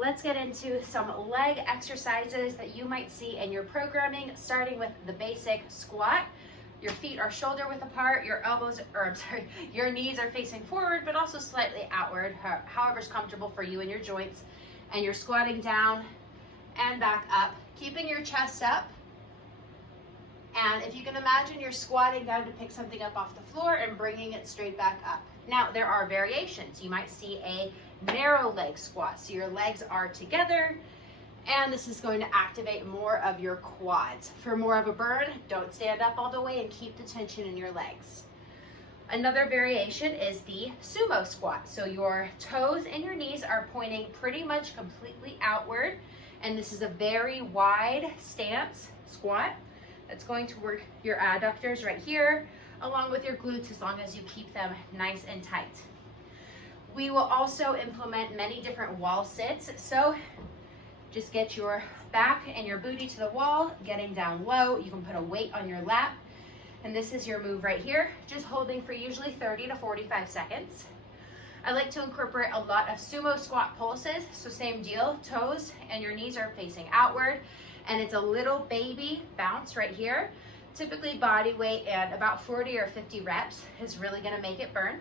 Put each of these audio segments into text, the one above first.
let's get into some leg exercises that you might see in your programming, starting with the basic squat. Your feet are shoulder width apart, your knees are facing forward, but also slightly outward, however's comfortable for you and your joints. And you're squatting down and back up, keeping your chest up. And if you can imagine, you're squatting down to pick something up off the floor and bringing it straight back up. Now, there are variations. You might see a narrow leg squat. So your legs are together, and this is going to activate more of your quads. For more of a burn, don't stand up all the way and keep the tension in your legs. Another variation is the sumo squat. So your toes and your knees are pointing pretty much completely outward, and this is a very wide stance squat that's going to work your adductors right here, along with your glutes, as long as you keep them nice and tight. We will also implement many different wall sits. So just get your back and your booty to the wall, getting down low. You can put a weight on your lap. And this is your move right here, just holding for usually 30 to 45 seconds. I like to incorporate a lot of sumo squat pulses. So same deal, toes and your knees are facing outward. And it's a little baby bounce right here. Typically body weight and about 40 or 50 reps is really gonna make it burn.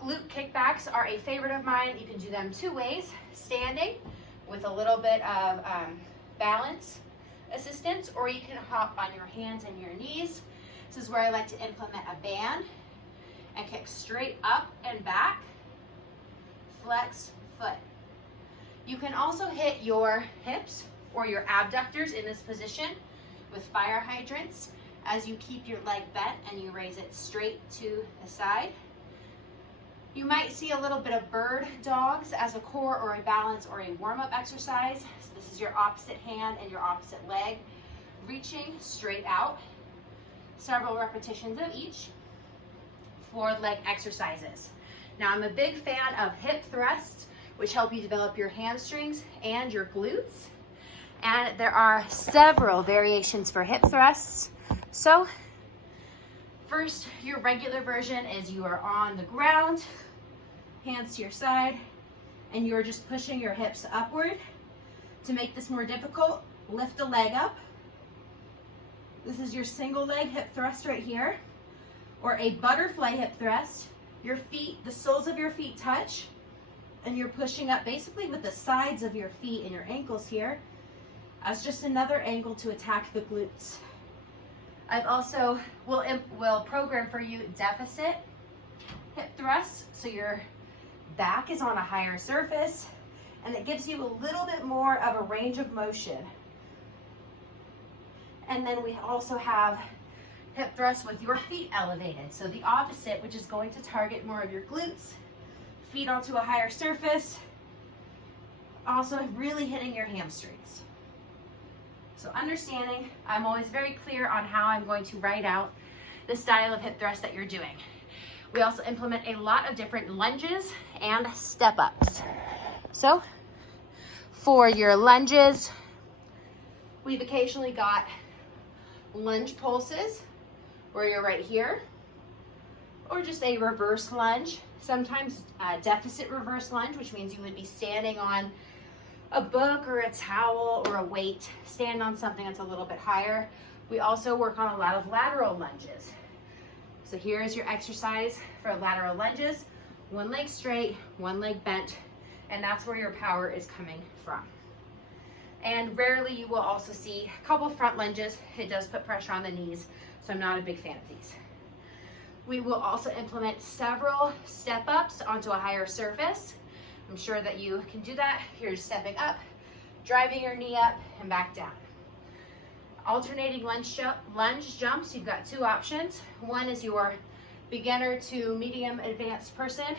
Glute kickbacks are a favorite of mine. You can do them two ways, standing with a little bit of balance assistance, or you can hop on your hands and your knees. This is where I like to implement a band and kick straight up and back, flex foot. You can also hit your hips or your abductors in this position with fire hydrants as you keep your leg bent and you raise it straight to the side. You might see a little bit of bird dogs as a core or a balance or a warm-up exercise. So this is your opposite hand and your opposite leg, reaching straight out. Several repetitions of each. 4 leg exercises. Now, I'm a big fan of hip thrusts, which help you develop your hamstrings and your glutes. And there are several variations for hip thrusts. So first, your regular version is you are on the ground, hands to your side, and you're just pushing your hips upward. To make this more difficult, lift the leg up. This is your single leg hip thrust right here, or a butterfly hip thrust. Your feet, the soles of your feet touch, and you're pushing up basically with the sides of your feet and your ankles here as just another angle to attack the glutes. I've also will program for you deficit hip thrusts, so your back is on a higher surface, and it gives you a little bit more of a range of motion. And then we also have hip thrusts with your feet elevated, so the opposite, which is going to target more of your glutes, feet onto a higher surface, also really hitting your hamstrings. So understanding, I'm always very clear on how I'm going to write out the style of hip thrust that you're doing. We also implement a lot of different lunges and step ups. So for your lunges, we've occasionally got lunge pulses where you're right here, or just a reverse lunge. Sometimes a deficit reverse lunge, which means you would be standing on a book or a towel or a weight, stand on something that's a little bit higher. We also work on a lot of lateral lunges. So here is your exercise for lateral lunges. One leg straight, one leg bent, and that's where your power is coming from. And rarely you will also see a couple front lunges. It does put pressure on the knees, so I'm not a big fan of these. We will also implement several step ups onto a higher surface. I'm sure that you can do that. Here's stepping up, driving your knee up and back down. Alternating lunge jumps, you've got 2 options. One is your beginner to medium advanced person,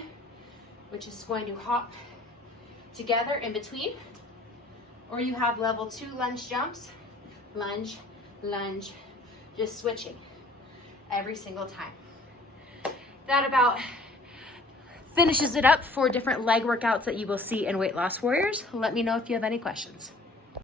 which is going to hop together in between. Or you have level 2 lunge jumps, lunge, lunge, just switching every single time. That about finishes it up for different leg workouts that you will see in Weight Loss Warriors. Let me know if you have any questions.